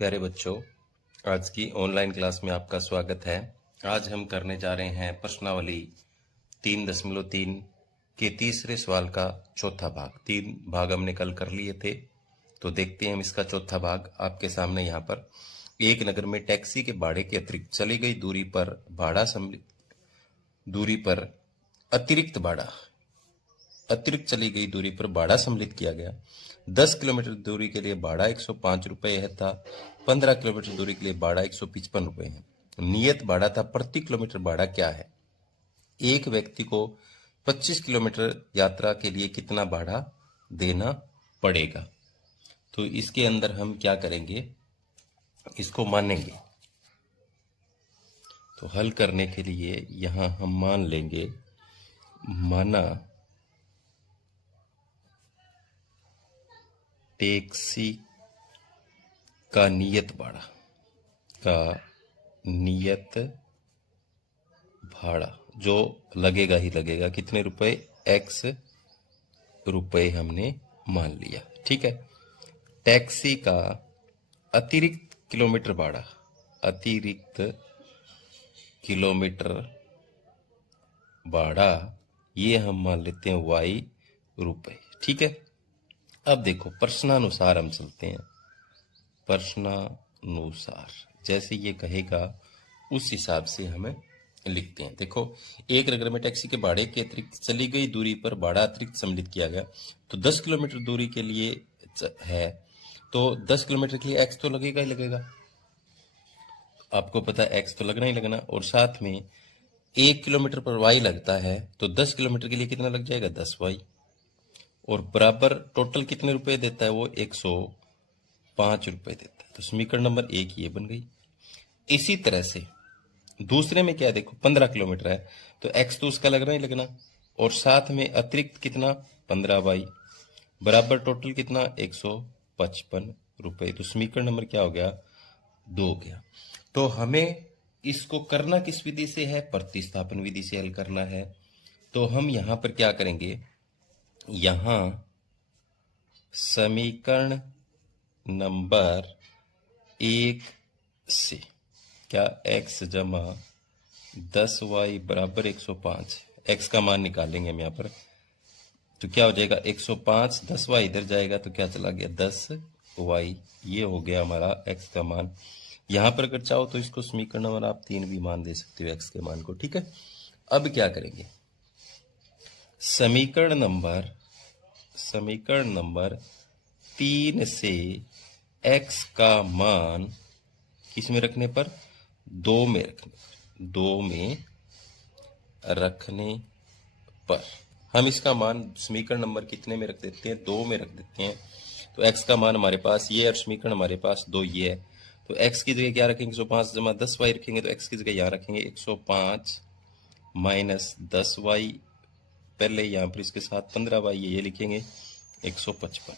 प्यारे बच्चों, आज की ऑनलाइन क्लास में आपका स्वागत है। आज हम करने जा रहे हैं प्रश्नावली 3.3 के तीसरे सवाल का चौथा भाग। 3 भाग हमने कल कर लिए थे, तो देखते हैं हम इसका चौथा भाग। आपके सामने यहाँ पर एक नगर में टैक्सी के भाड़े के अतिरिक्त चली गई दूरी पर भाड़ा सम्मिलित किया गया। 10 किलोमीटर दूरी के लिए भाड़ा 105 रुपये है था। 15 किलोमीटर दूरी के लिए भाड़ा 155 रुपये है। नियत भाड़ा था प्रति किलोमीटर भाड़ा क्या है? एक व्यक्ति को 25 किलोमीटर यात्रा के लिए कितना भाड़ा देना पड़ेगा? तो इसके अंदर हम क्या करेंगे, इसको मानेंगे। तो हल करने के लिए यहां हम मान लेंगे, माना टैक्सी का नियत भाड़ा जो लगेगा ही लगेगा, कितने रुपए? x रुपए हमने मान लिया। ठीक है। टैक्सी का अतिरिक्त किलोमीटर भाड़ा ये हम मान लेते हैं y रुपए। ठीक है। अब देखो, प्रश्नानुसार हम चलते हैं। प्रश्नानुसार जैसे ये कहेगा उस हिसाब से हमें लिखते हैं। देखो, एक नगर में टैक्सी के भाड़े के अतिरिक्त चली गई दूरी पर भाड़ा अतिरिक्त सम्मिलित किया गया। तो 10 किलोमीटर दूरी के लिए है, तो 10 किलोमीटर के लिए x तो लगेगा ही लगेगा। आपको पता है x तो लगना ही लगना। और साथ में 1 किलोमीटर पर y लगता है, तो 10 किलोमीटर के लिए कितना लग जाएगा? 10y। और बराबर टोटल कितने रुपए देता है वो? 105 रुपए देता है। तो समीकरण नंबर 1 ये बन गई। इसी तरह से दूसरे में क्या, देखो 15 किलोमीटर है, तो x तो उसका लगना ही लगना, और साथ में अतिरिक्त कितना? 15y बराबर टोटल कितना? 155 रुपए। तो समीकरण नंबर क्या हो गया? 2 हो गया। तो हमें इसको करना किस विधि से है? प्रतिस्थापन विधि से हल करना है। तो हम यहां पर क्या करेंगे, यहां समीकरण नंबर 1 से क्या, x जमा 10y बराबर 105, x का मान निकालेंगे हम यहाँ पर। तो क्या हो जाएगा? 105, 10y इधर जाएगा तो क्या चला गया? 10y। ये हो गया हमारा x का मान। यहाँ पर अगर चाहो तो इसको समीकरण नंबर आप 3 भी मान दे सकते हो x के मान को। ठीक है। अब क्या करेंगे, समीकरण नंबर 3 से x का मान किस में रखने पर? 2 में रखने पर हम इसका मान समीकरण नंबर कितने में रख देते हैं? 2 में रख देते हैं। तो x का मान हमारे पास ये है और समीकरण हमारे पास 2 ये है। तो x की जगह क्या रखेंगे? 105 जमा 10y रखेंगे। तो x की जगह यहाँ रखेंगे 105 माइनस 10y, पहले यहाँ पर इसके साथ 15y ये लिखेंगे 155।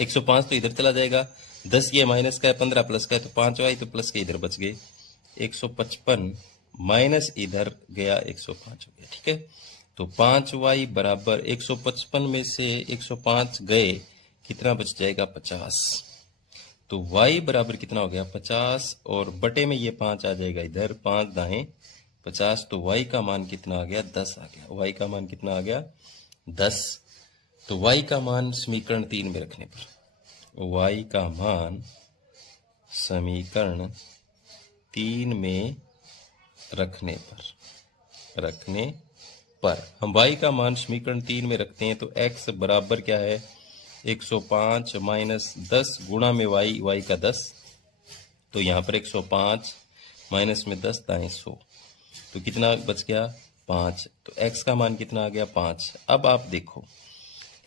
105 तो इधर चला जाएगा, 10 ये माइनस का है, 15 प्लस का है, तो 5y तो प्लस के इधर बच गए। 155 माइनस इधर गया 105 हो गया। ठीक है। तो 5y बराबर 155 में से 105 गए, कितना बच जाएगा? 50। तो y बराबर कितना हो गया? 50, और बटे में ये 5 आ जाएगा इधर, 5 दाएं 50। तो y का मान कितना आ गया? 10 आ गया। y का मान कितना आ गया? 10। तो y का मान समीकरण 3 में रखने पर, y का मान समीकरण 3 में रखने पर हम y का मान समीकरण 3 में रखते हैं। तो x बराबर क्या है? 105 माइनस 10 गुणा में y का 10। तो यहाँ पर 105 माइनस में 10 दाएं 100, तो कितना बच गया? 5। तो x का मान कितना आ गया? 5। अब आप देखो,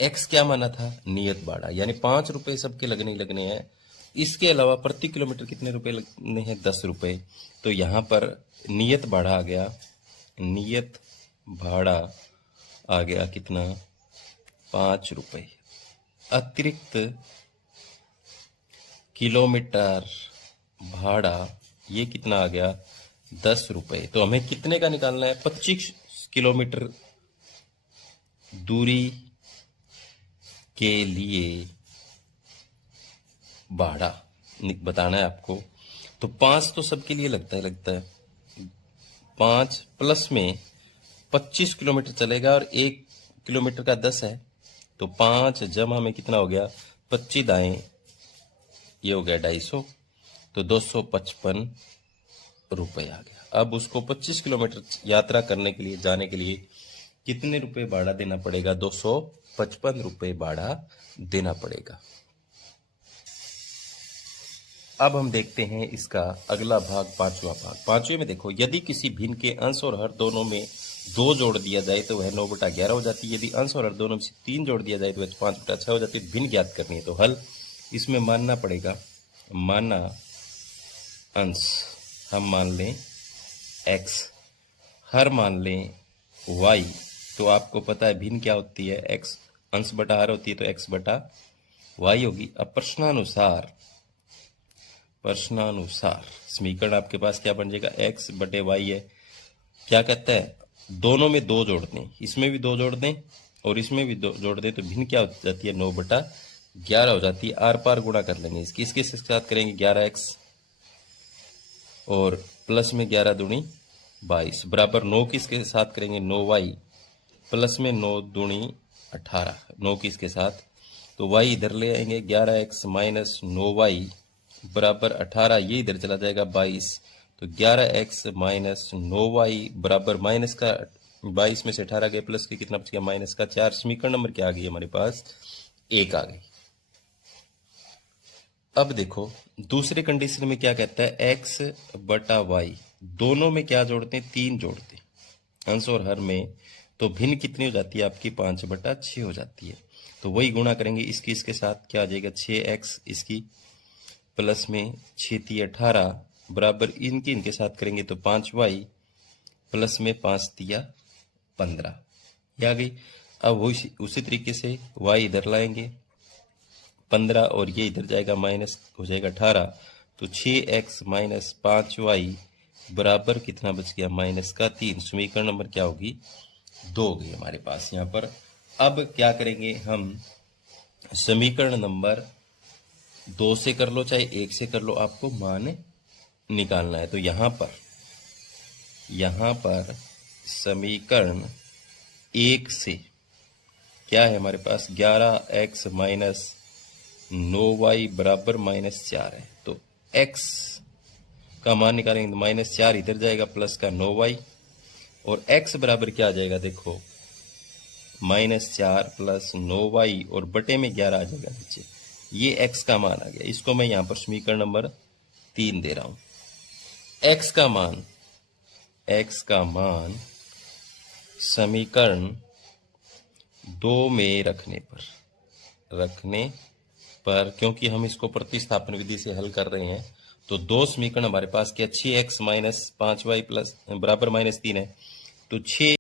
x क्या माना था? नियत भाड़ा, यानी 5 रुपए सबके लगने ही लगने हैं। इसके अलावा प्रति किलोमीटर कितने रुपए लगने हैं? 10 रुपए। तो यहाँ पर नियत भाड़ा आ गया, कितना? 5 रुपए। अतिरिक्त किलोमीटर भाड़ा ये कितना आ गया? 10 रुपए। तो हमें कितने का निकालना है? 25 किलोमीटर दूरी के लिए भाड़ा बताना है आपको। तो 5 तो सबके लिए लगता है 5 प्लस में 25 किलोमीटर चलेगा और 1 किलोमीटर का 10 है, तो 5 जमा में कितना हो गया 25 दाएं, ये हो गया 250, तो 255 रुपए आ गया। अब उसको 25 किलोमीटर यात्रा करने के लिए, जाने के लिए कितने रुपए भाड़ा देना पड़ेगा? 255 रुपए भाड़ा देना पड़ेगा। अब हम देखते हैं इसका अगला भाग, पांचवा भाग। पांचवे में देखो, यदि किसी भिन्न के अंश और हर दोनों में 2 जोड़ दिया जाए तो वह 9/11 हो जाती है। यदि अंश और हर दोनों में से 3 जोड़ दिया जाए तो वह 5/6 हो जाती है। भिन्न ज्ञात करनी है, तो हल इसमें मानना पड़ेगा, माना अंश हम मान लें x, हर मान लें y। तो आपको पता है भिन्न क्या होती है, x अंश बटा हर होती है, तो x बटा y होगी। अब प्रश्नानुसार समीकरण आपके पास क्या बन जाएगा, x बटे y है। क्या कहता है, दोनों में 2 जोड़ दें, इसमें भी 2 जोड़ दें और इसमें भी 2 जोड़ दें, तो भिन्न क्या हो जाती है 9/11 हो जाती है। आर पार गुणा कर लेंगे, इसके साथ करेंगे 11x और प्लस में 11 दूनी 22 बराबर 9 किसके साथ करेंगे 9y प्लस में 9 दूनी 18, 9 किसके साथ, तो y इधर ले आएंगे 11x माइनस 9y बराबर 18, ये इधर चला जाएगा 22, तो 11x माइनस 9y बराबर माइनस का 22 में से 18 गए, प्लस के कितना बच गया माइनस का 4। समीकरण नंबर क्या आ गई हमारे पास, 1 आ गई। अब देखो दूसरे कंडीशन में क्या कहता है, x बटा y, दोनों में क्या जोड़ते हैं 3 जोड़ते हैं, अंश और हर में, तो भिन्न कितनी हो जाती है आपकी 5/6 हो जाती है। तो वही गुणा करेंगे इसके साथ, क्या आ जाएगा 6x इसकी प्लस में 6 18 बराबर इनके साथ करेंगे तो 5y प्लस में 5 15, ये आ गई। अब उसी तरीके से y इधर लाएंगे 15 और ये इधर जाएगा माइनस हो जाएगा 18, तो 6x माइनस 5y बराबर कितना बच गया माइनस का 3। समीकरण नंबर क्या होगी 2 होगी हमारे पास यहाँ पर। अब क्या करेंगे हम, समीकरण नंबर 2 से कर लो चाहे 1 से कर लो, आपको मान निकालना है। तो यहाँ पर समीकरण 1 से क्या है हमारे पास, 11x माइनस 9y बराबर -4 है, तो x का मान निकालेंगे तो -4 इधर जाएगा प्लस का 9y और x बराबर क्या आ जाएगा, देखो -4 प्लस 9y और बटे में 11 आ जाएगा नीचे, ये x का मान आ गया। इसको मैं यहाँ पर समीकरण नंबर 3 दे रहा हूं। x का मान समीकरण 2 में रखने पर क्योंकि हम इसको प्रतिस्थापन विधि से हल कर रहे हैं, तो 2 समीकरण हमारे पास क्या 6x माइनस 5y प्लस बराबर -3 है, तो 6।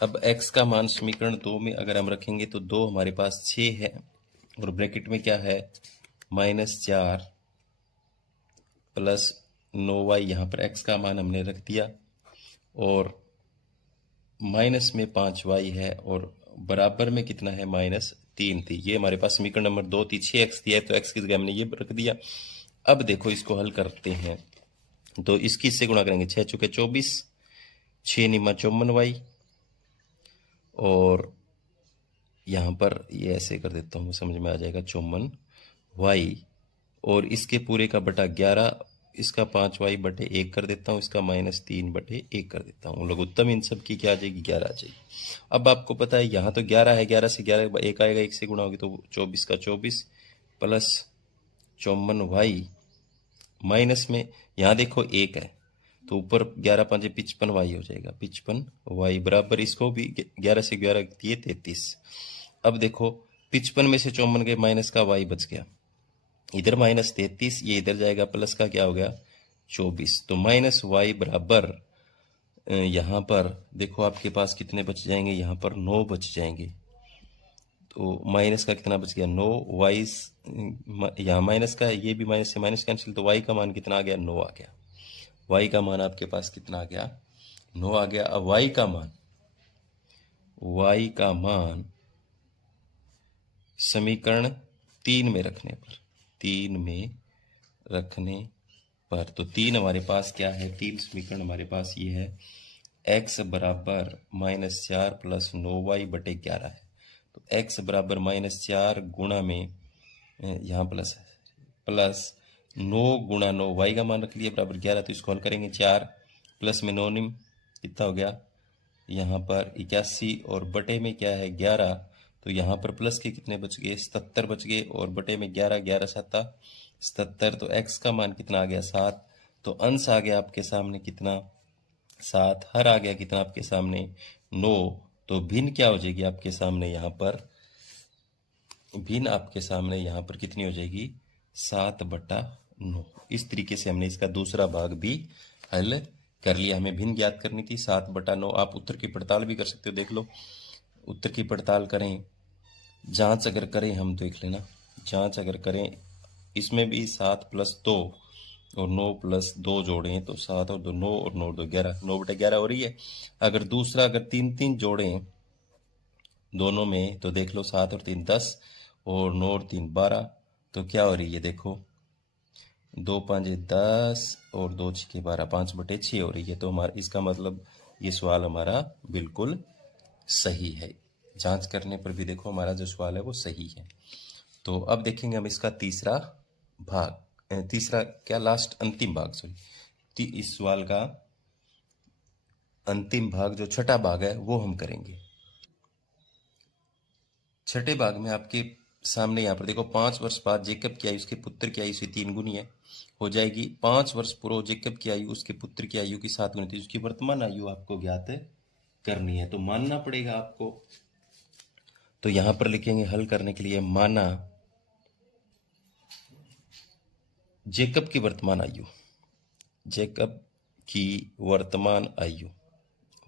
अब x का मान समीकरण 2 में अगर हम रखेंगे तो 2 हमारे पास 6 है और ब्रैकेट में क्या है -4 प्लस 9y, यहाँ पर x का मान हमने रख दिया और माइनस में 5y है और बराबर में कितना है -3 थी। ये हमारे पास समीकरण नंबर 2 थी, 6x दिया है तो x की जगह हमने ये रख दिया। अब देखो इसको हल करते हैं, तो इसकी इससे गुणा करेंगे 6 चुके 24, 6 निमा 54y और यहाँ पर ये ऐसे कर देता हूँ, समझ में आ जाएगा 54y और इसके पूरे का बटा 11, इसका 5y बटे 1 कर देता हूँ, इसका -3 बटे 1 कर देता हूँ। लघुत्तम इन सब की क्या आ जाएगी 11 आ जाएगी। अब आपको पता है यहाँ तो 11 है, 11 से 11 1 आएगा, 1 से गुणा होगी तो 24 का 24 प्लस 54y माइनस में यहाँ देखो 1 है तो ऊपर 11 5 55y हो जाएगा, 55y बराबर इसको भी 11 से 11 दिए 33। अब देखो 55 में से 54 गए, माइनस का y बच गया, इधर -33, ये इधर जाएगा प्लस का क्या हो गया 24, तो -y बराबर यहाँ पर देखो आपके पास कितने बच जाएंगे, यहाँ पर 9 बच जाएंगे, तो माइनस का कितना बच गया 9, y यहाँ माइनस का, ये भी माइनस से माइनस कैंसिल, तो y का मान कितना आ गया 9 आ गया। y का मान आपके पास कितना आ गया 9 आ गया। अब y का मान समीकरण 3 में रखने पर, 3 में रखने पर, तो 3 हमारे पास क्या है, 3 समीकरण हमारे पास ये है, x बराबर -4 प्लस 9y बटे 11 है। तो x बराबर -4 गुणा में यहाँ प्लस 9 गुणा 9, y का मान रख लिया बराबर 11, तो इसको हल करेंगे 4 प्लस में 9 निम कितना हो गया यहाँ पर 81 और बटे में क्या है 11, तो यहाँ पर प्लस के कितने बच गए 77 बच गए और बटे में 11, 11 7 77, तो x का मान कितना आ गया 7। तो अंश आ गया आपके सामने कितना 7, हर आ गया कितना आपके सामने 9। तो भिन्न क्या हो जाएगी आपके सामने यहाँ पर, भिन्न आपके सामने यहाँ पर कितनी हो जाएगी 7/9। इस तरीके से हमने इसका दूसरा भाग भी हल कर लिया। हमें भिन्न ज्ञात करनी थी 7/9। आप उत्तर की पड़ताल भी कर सकते हो, देख लो उत्तर की पड़ताल करें, जांच अगर करें हम देख लेना, जांच अगर करें इसमें भी 7 + 2 और 9 + 2 जोड़ें तो 7 और 2 9 और 9 2 11, 9/11 हो रही है। अगर दूसरा अगर 3 3 जोड़ें दोनों में तो देख लो 7 और 3 10 और 9 और 3 12, तो क्या हो रही है देखो 2 5 10 और 2 6 12, 5/6 हो रही है। तो हमारा इसका मतलब ये सवाल हमारा बिल्कुल सही है। जांच करने पर भी देखो हमारा जो सवाल है वो सही है। तो अब देखेंगे हम इसका तीसरा भाग, तीसरा क्या लास्ट अंतिम भाग सॉरी, इस सवाल का अंतिम भाग जो छठा भाग है वो हम करेंगे। छठे भाग में आपके सामने यहाँ पर देखो 5 वर्ष बाद जेकब की आयु उसके पुत्र की आयु से 3 गुनी है, हो जाएगी 5 वर्ष पूर्व जेकब की आयु उसके पुत्र की आयु की 7 गुनी थी। उसकी वर्तमान आयु आपको ज्ञात करनी है, तो मानना पड़ेगा आपको। तो यहां पर लिखेंगे हल करने के लिए, माना जेकब की वर्तमान आयु, जेकब की वर्तमान आयु,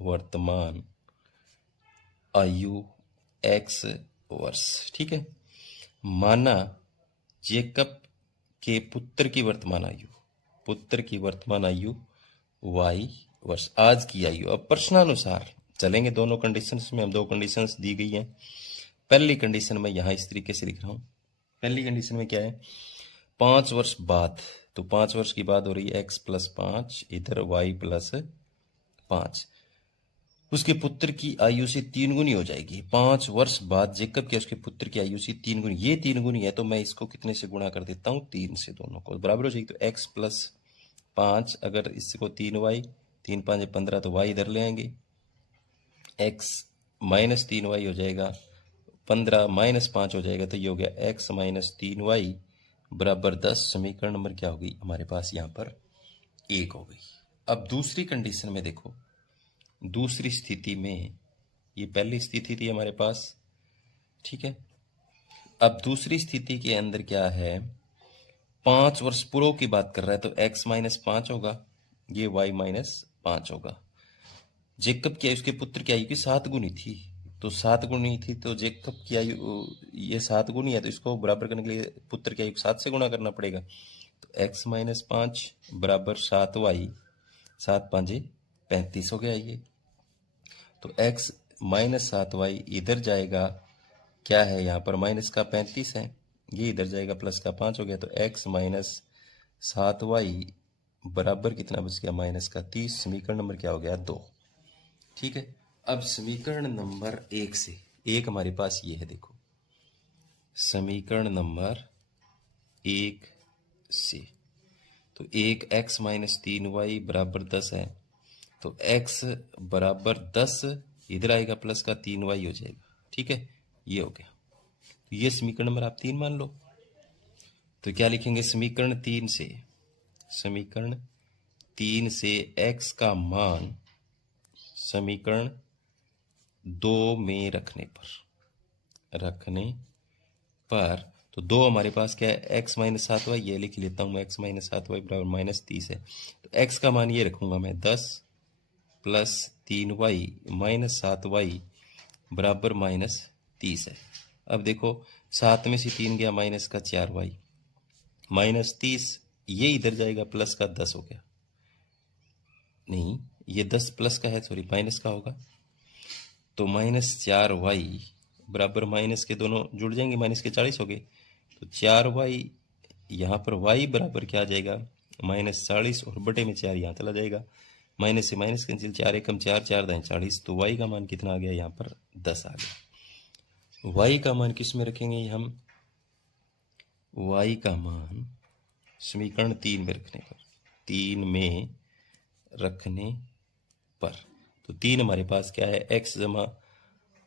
वर्तमान आयु x वर्ष, ठीक है। माना जेकब के पुत्र की वर्तमान आयु, पुत्र की वर्तमान आयु y वर्ष, आज की आयु। अब प्रश्नानुसार चलेंगे, दोनों कंडीशंस में हम 2 कंडीशंस दी गई हैं। पहली कंडीशन में यहां इस तरीके से लिख रहा हूं, पहली कंडीशन में क्या है 5 वर्ष बाद, तो 5 वर्ष की बात हो रही है x + 5 इधर y + 5, उसके पुत्र की आयु से 3 गुनी हो जाएगी। 5 वर्ष बाद जेकब के उसके पुत्र की आयु से 3 गुनी, ये 3 गुनी है तो मैं इसको कितने से गुणा कर देता हूं 3 से, दोनों को बराबर हो जाएगी। तो x + 5 अगर इसको 3y, 3 5 15, तो y इधर ले आएंगे, x - 3y हो जाएगा, 15 - 5 हो जाएगा, तो ये हो गया x - 3y बराबर 10। समीकरण नंबर क्या हो गई हमारे पास यहाँ पर 1 हो गई। अब दूसरी कंडीशन में देखो, दूसरी स्थिति में, ये पहली स्थिति थी हमारे पास, ठीक है। अब दूसरी स्थिति के अंदर क्या है 5 वर्ष पूर्व की बात कर रहा है, तो x - 5 होगा, ये y - 5 होगा। जेकब की आयु उसके पुत्र की आयु की 7 गुनी थी, तो 7 गुनी थी तो जेकब की आयु ये 7 गुनी है, तो इसको बराबर करने के लिए पुत्र की आयु 7 से गुणा करना पड़ेगा। तो x - 5 बराबर 7y, 7 5 35 हो गया ये। तो x - 7y इधर जाएगा, क्या है यहाँ पर माइनस का 35 है, ये इधर जाएगा प्लस का 5 हो गया। तो x - 7y बराबर कितना बच गया माइनस का 30। समीकरण नंबर क्या हो गया 2, ठीक है। अब समीकरण नंबर 1 से, एक हमारे पास ये है देखो, समीकरण नंबर 1 से, तो 1 x - 3y बराबर 10 है, तो x बराबर 10 इधर आएगा प्लस का 3y हो जाएगा, ठीक है, ये हो गया। तो ये समीकरण नंबर आप 3 मान लो। तो क्या लिखेंगे समीकरण 3 से, समीकरण 3 से x का मान समीकरण 2 में रखने पर, तो 2 हमारे पास क्या है x - 7y, ये लिख लेता हूं मैं, x - 7y बराबर -30 है। तो x का मान ये रखूंगा मैं 10 + 3y - 7y बराबर -30 है। अब देखो 7 में से 3 गया माइनस का 4y, -30 ये इधर जाएगा प्लस का 10 हो गया, नहीं ये 10 प्लस का है सॉरी माइनस का होगा, तो -4y बराबर माइनस के दोनों जुड़ जाएंगे, माइनस के 40 हो गए, तो 4y यहाँ पर y बराबर क्या आ जाएगा, -40 और बटे में 4 यहाँ चला जाएगा, माइनस से माइनस कैंसिल, 4 एकम 4, 4 दाएं 40, तो y का मान कितना आ गया यहाँ पर 10 आ गया। y का मान किस में रखेंगे हम, y का मान समीकरण 3 में रखने पर, 3 में रखने पर, तो 3 हमारे पास क्या है,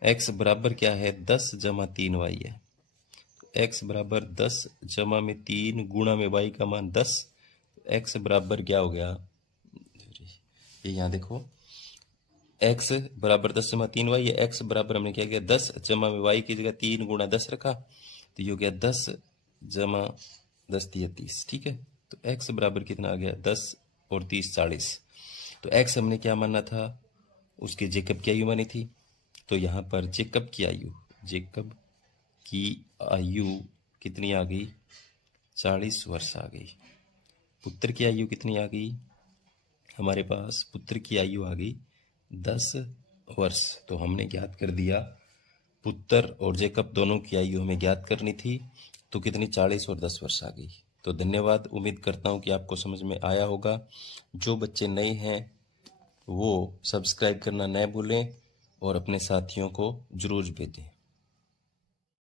x बराबर क्या है 10 जमा 3y है, तो x बराबर 10 जमा में 3 गुणा में y का मान 10, तो x बराबर क्या हो गया, ये यहाँ देखो x बराबर 10 जमा 3y है, x बराबर हमने क्या किया 10 जमा में y की जगह 3 गुणा 10 रखा, तो ये हो गया 10 जमा 10 दिया 30, ठीक है। तो x बराबर कितना आ गया 10 और 30 40, तो x हमने क्या माना था, उसके जेकब की आयु मानी थी, तो यहाँ पर जेकब की आयु कितनी आ गई, 40 वर्ष आ गई। पुत्र की आयु कितनी आ गई, हमारे पास पुत्र की आयु आ गई 10 वर्ष। तो हमने ज्ञात कर दिया, पुत्र और जेकब दोनों की आयु हमें ज्ञात करनी थी, तो कितनी 40 और 10 वर्ष आ गई। तो धन्यवाद, उम्मीद करता हूँ कि आपको समझ में आया होगा। जो बच्चे नए हैं वो सब्सक्राइब करना न भूलें और अपने साथियों को जरूर भेजें।